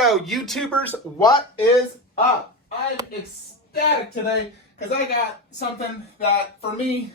Yo, YouTubers, what is up? I'm ecstatic today because I got something that, for me,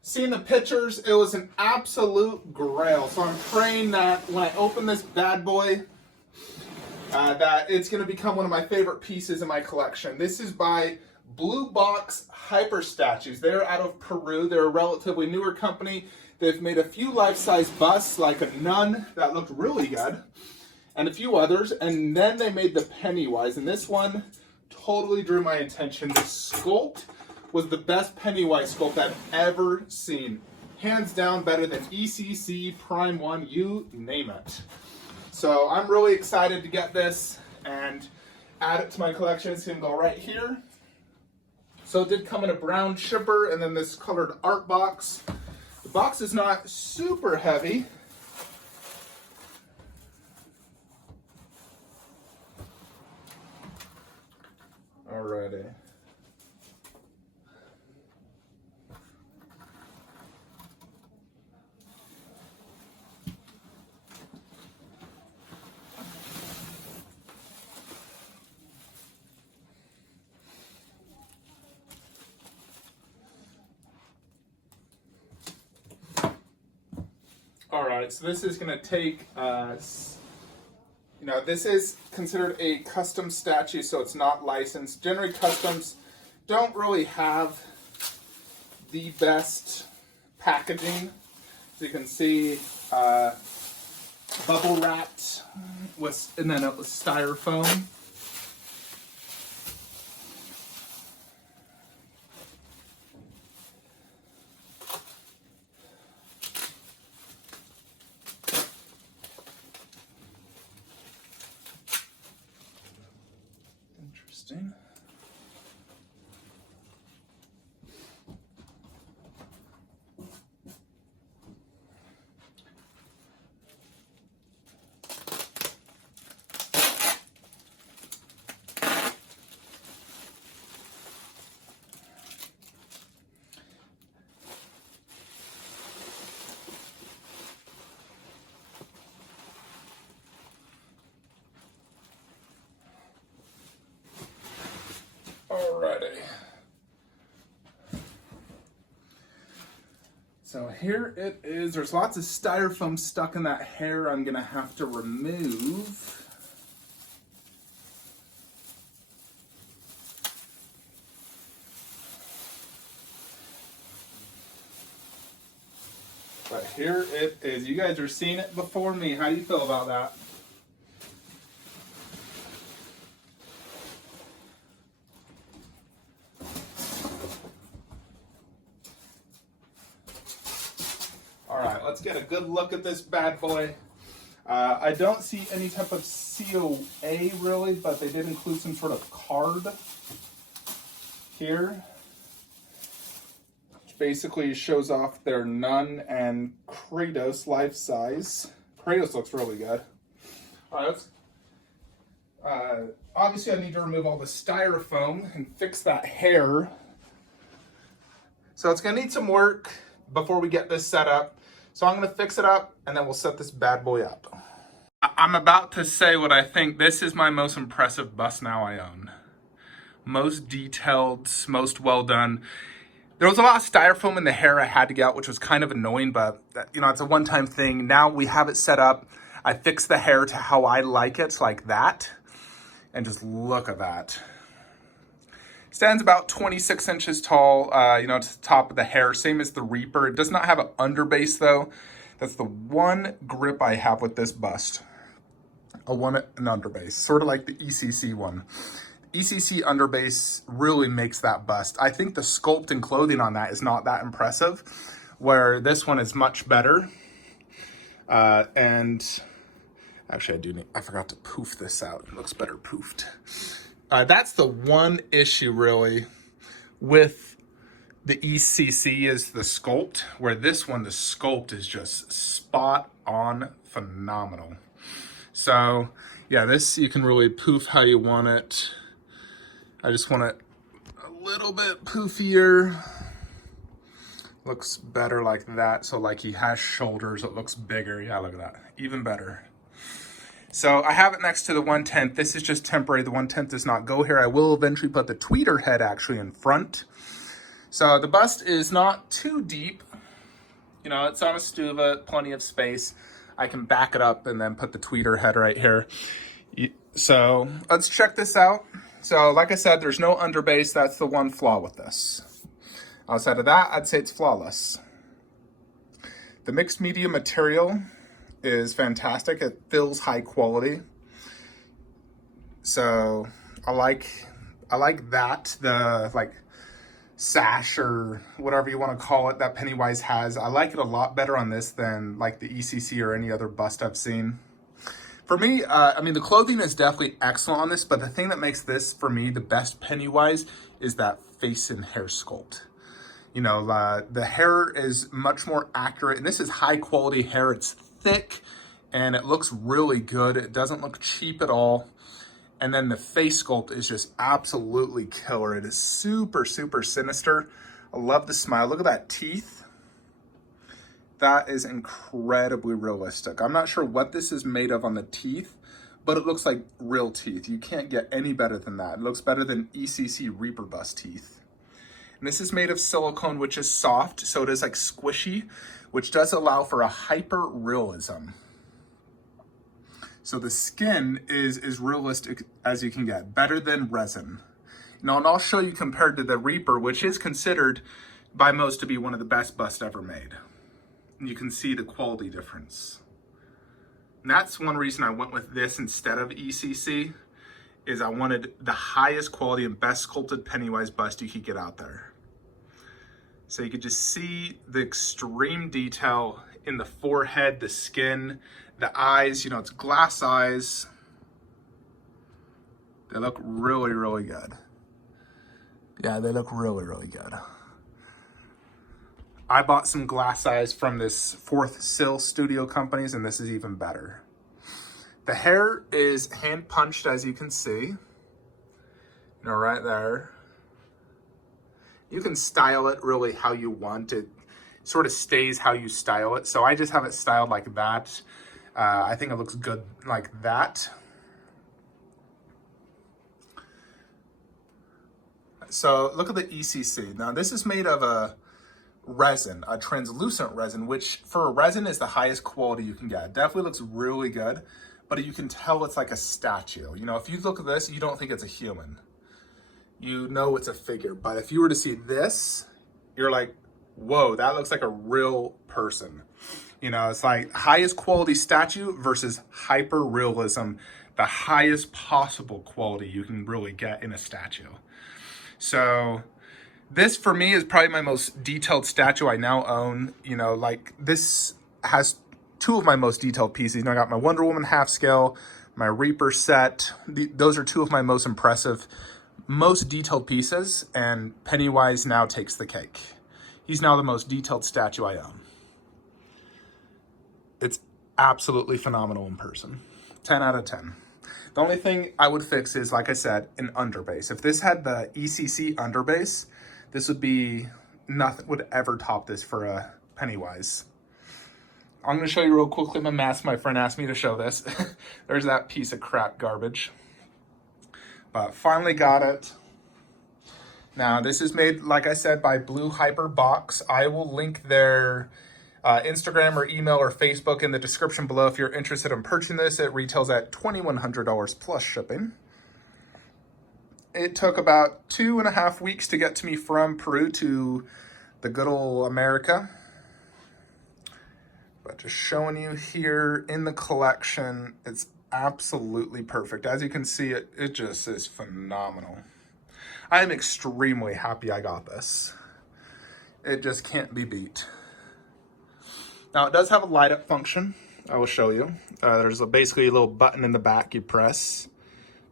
seeing the pictures, it was an absolute grail. So I'm praying that when I open this bad boy, that it's going to become one of my favorite pieces in my collection. This is by Bluebox Hyper Statues. They're out of Peru. They're a relatively newer company. They've made a few life-size busts, like a nun that looked really good, and a few others, and then they made the Pennywise, and this one totally drew my attention. The sculpt was the best Pennywise sculpt I've ever seen. Hands down better than ECC, Prime 1, you name it. So I'm really excited to get this and add it to my collection. It's going to go right here. So it did come in a brown shipper and then this colored art box. The box is not super heavy. Alrighty. Alright, so this is going to take, this is considered a custom statue, so it's not licensed. Generally, customs don't really have the best packaging. As you can see, bubble wrapped, and then it was styrofoam. Interesting. Alrighty. So here it is. There's lots of styrofoam stuck in that hair I'm gonna have to remove. But here it is. You guys are seeing it before me. How do you feel about that? Alright, let's get a good look at this bad boy. I don't see any type of COA really, but they did include some sort of card here, which basically shows off their nun and Kratos life size. Kratos looks really good. Alright, obviously I need to remove all the styrofoam and fix that hair. So it's going to need some work before we get this set up. So I'm going to fix it up, and then we'll set this bad boy up. I'm about to say what I think. This is my most impressive bust now I own. Most detailed, most well done. There was a lot of styrofoam in the hair I had to get out, which was kind of annoying, but it's a one-time thing. Now we have it set up. I fixed the hair to how I like it, like that. And just look at that. Stands about 26 inches tall, to the top of the hair, same as the Reaper. It does not have an underbase though. That's the one grip I have with this bust. An underbase, sort of like the ECC one. ECC underbase really makes that bust. I think the sculpt and clothing on that is not that impressive, where this one is much better. And actually I forgot to poof this out. It looks better poofed. That's the one issue really with the ECC is the sculpt, where this one, the sculpt is just spot on phenomenal. So yeah, this you can really poof how you want it. I just want it a little bit poofier. Looks better like that. So like he has shoulders, it looks bigger. Yeah, look at that, even better. So I have it next to the 1/10. This is just temporary. The 1/10 does not go here. I will eventually put the tweeter head actually in front. So the bust is not too deep. You know, it's on a stuva, plenty of space. I can back it up and then put the tweeter head right here. So let's check this out. So like I said, there's no underbase. That's the one flaw with this. Outside of that, I'd say it's flawless. The mixed media material is fantastic. It feels high quality. So I like that, the like sash or whatever you want to call it that Pennywise has. I like it a lot better on this than like the ECC or any other bust I've seen. For me, I mean, the clothing is definitely excellent on this, but the thing that makes this, for me, the best Pennywise is that face and hair sculpt. You know, the hair is much more accurate, and this is high quality hair. It's thick, and it looks really good. It doesn't look cheap at all. And then the face sculpt is just absolutely killer. It is super, super sinister. I love the smile. Look at that teeth. That is incredibly realistic. I'm not sure what this is made of on the teeth, but it looks like real teeth. You can't get any better than that. It looks better than ECC Reaper Bust teeth. And this is made of silicone, which is soft, so it is like squishy, which does allow for a hyper realism. So the skin is as realistic as you can get, better than resin. Now, and I'll show you compared to the Reaper, which is considered by most to be one of the best busts ever made. And you can see the quality difference. And that's one reason I went with this instead of ECC, is I wanted the highest quality and best sculpted Pennywise bust you could get out there. So you could just see the extreme detail in the forehead, the skin, the eyes. You know, it's glass eyes. They look really, really good. Yeah, they look really, really good. I bought some glass eyes from this Fourth Sill Studio companies, and this is even better. The hair is hand punched, as you can see. You know, right there. You can style it really how you want. It sort of stays how you style it. So I just have it styled like that. I think it looks good like that. So look at the ECC. Now this is made of a resin, a translucent resin, which for a resin is the highest quality you can get. It definitely looks really good, but you can tell it's like a statue. You know, if you look at this, you don't think it's a human. You know it's a figure. But if you were to see this, you're like, whoa, that looks like a real person. You know, it's like highest quality statue versus hyper realism, the highest possible quality you can really get in a statue. So this for me is probably my most detailed statue I now own. You know, like this has two of my most detailed pieces. You know, I got my Wonder Woman half scale, my Reaper set. Those are two of my most impressive, most detailed pieces, and Pennywise now takes the cake. He's now the most detailed statue I own. It's absolutely phenomenal in person. 10 out of 10. The only thing I would fix is, like I said, an underbase. If this had the ECC underbase, this would be, nothing would ever top this for a Pennywise. I'm going to show you real quickly my mask. My friend asked me to show this. There's that piece of crap garbage. But finally got it. Now, this is made, like I said, by Blue Hyper Box. I will link their Instagram or email or Facebook in the description below if you're interested in purchasing this. It retails at $2,100 plus shipping. It took about 2.5 weeks to get to me from Peru to the good old America. But just showing you here in the collection, it's absolutely perfect. As you can see, it just is phenomenal. I am extremely happy I got this. It just can't be beat. Now, it does have a light up function. I will show you. There's basically a little button in the back you press.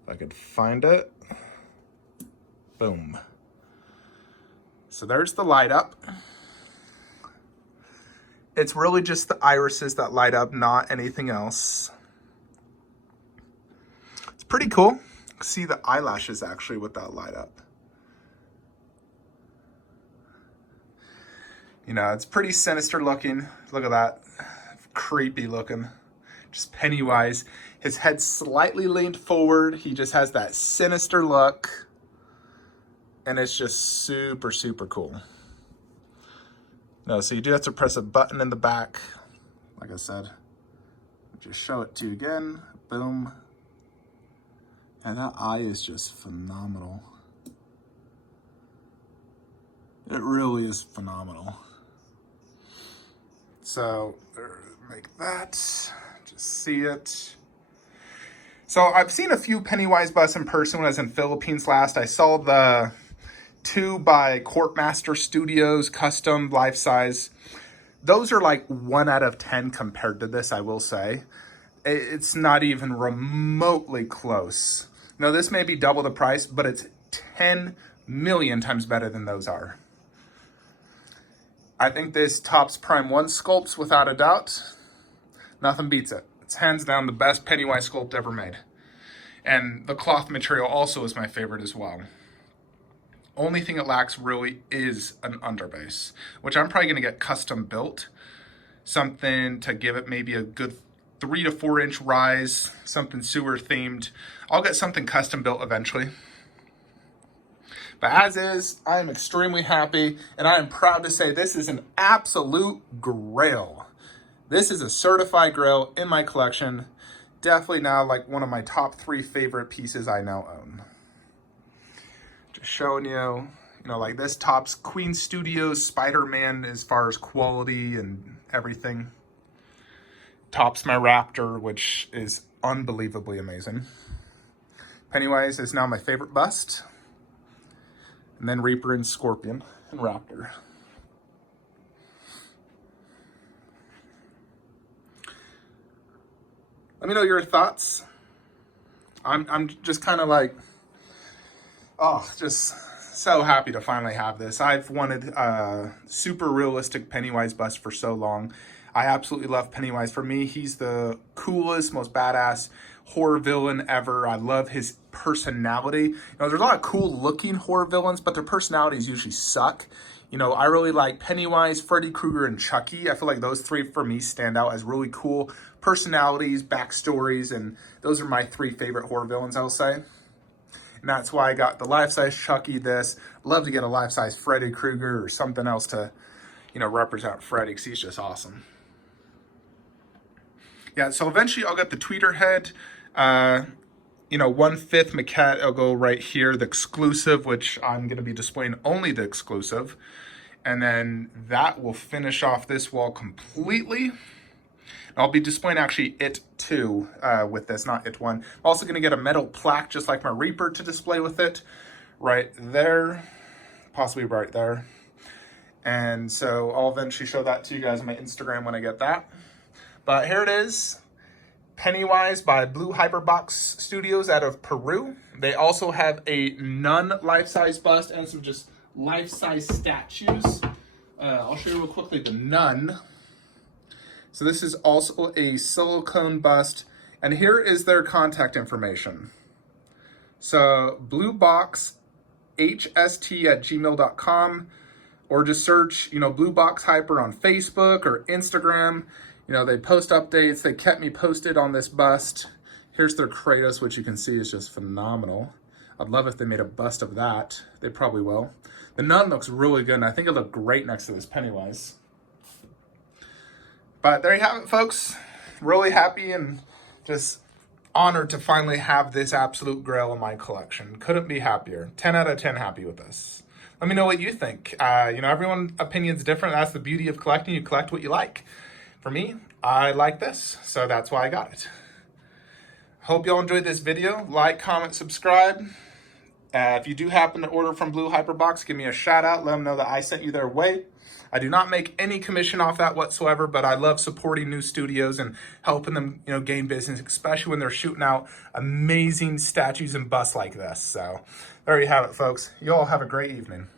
If I could find it. Boom. So there's the light up. It's really just the irises that light up, not anything else. It's pretty cool. See the eyelashes actually with that light up. You know, it's pretty sinister looking. Look at that. Creepy looking. just Pennywise. His head slightly leaned forward. He just has that sinister look. And it's just super, super cool. No, so you do have to press a button in the back. Like I said, just show it to you again. Boom. And that eye is just phenomenal. It really is phenomenal. So, make that, just see it. So I've seen a few Pennywise busts in person when I was in Philippines last. I saw the 2 by Courtmaster Studios, custom, life size. Those are like 1 out of 10 compared to this, I will say. It's not even remotely close. Now, this may be double the price, but it's 10 million times better than those are. I think this tops Prime 1 sculpts without a doubt. Nothing beats it. It's hands down the best Pennywise sculpt ever made. And the cloth material also is my favorite as well. Only thing it lacks really is an underbase, which I'm probably gonna get custom built. Something to give it maybe a good 3 to 4 inch rise, something sewer themed. I'll get something custom built eventually. But as is, I am extremely happy, and I am proud to say this is an absolute grail. This is a certified grail in my collection. Definitely now like one of my top 3 favorite pieces I now own. Just showing you, like this tops Queen Studios Spider-Man as far as quality and everything. Tops my Raptor, which is unbelievably amazing. Pennywise is now my favorite bust. And then Reaper and Scorpion and Raptor. Let me know your thoughts. I'm just kind of like, just so happy to finally have this. I've wanted a super realistic Pennywise bust for so long. I absolutely love Pennywise. For me, he's the coolest, most badass horror villain ever. I love his personality. There's a lot of cool looking horror villains, but their personalities usually suck. I really like Pennywise, Freddy Krueger, and Chucky. I feel like those 3 for me stand out as really cool personalities, backstories, and those are my 3 favorite horror villains, I will say. And that's why I got the life-size Chucky this. Love to get a life-size Freddy Krueger or something else to, represent Freddy, because he's just awesome. Yeah, so eventually I'll get the tweeter head. 1/5 maquette, it'll go right here, the exclusive, which I'm going to be displaying only the exclusive. And then that will finish off this wall completely. I'll be displaying actually It 2 with this, not It 1. I'm also going to get a metal plaque just like my Reaper to display with it. Right there, possibly right there. And so I'll eventually show that to you guys on my Instagram when I get that. But here it is. Pennywise by Bluebox Studios out of Peru. They also have a nun life-size bust and some just life-size statues. I'll show you real quickly the nun. So this is also a silicone bust. And here is their contact information. So blueboxhst@gmail.com, or just search, Bluebox Hyper on Facebook or Instagram. They post updates. They kept me posted on this bust. Here's their Kratos, which you can see is just phenomenal. I'd love if they made a bust of that. They probably will. The nun looks really good, and I think it'll look great next to this Pennywise. But there you have it, folks. Really happy and just honored to finally have this absolute grail in my collection. Couldn't be happier. 10 out of 10 happy with this. Let me know what you think. Everyone's opinion's different. That's the beauty of collecting. You collect what you like. For me, I like this, so that's why I got it. Hope y'all enjoyed this video. Like, comment, subscribe. If you do happen to order from Blue Hyperbox, give me a shout out. Let them know that I sent you their way. I do not make any commission off that whatsoever, but I love supporting new studios and helping them, gain business, especially when they're shooting out amazing statues and busts like this. So there you have it, folks. You all have a great evening.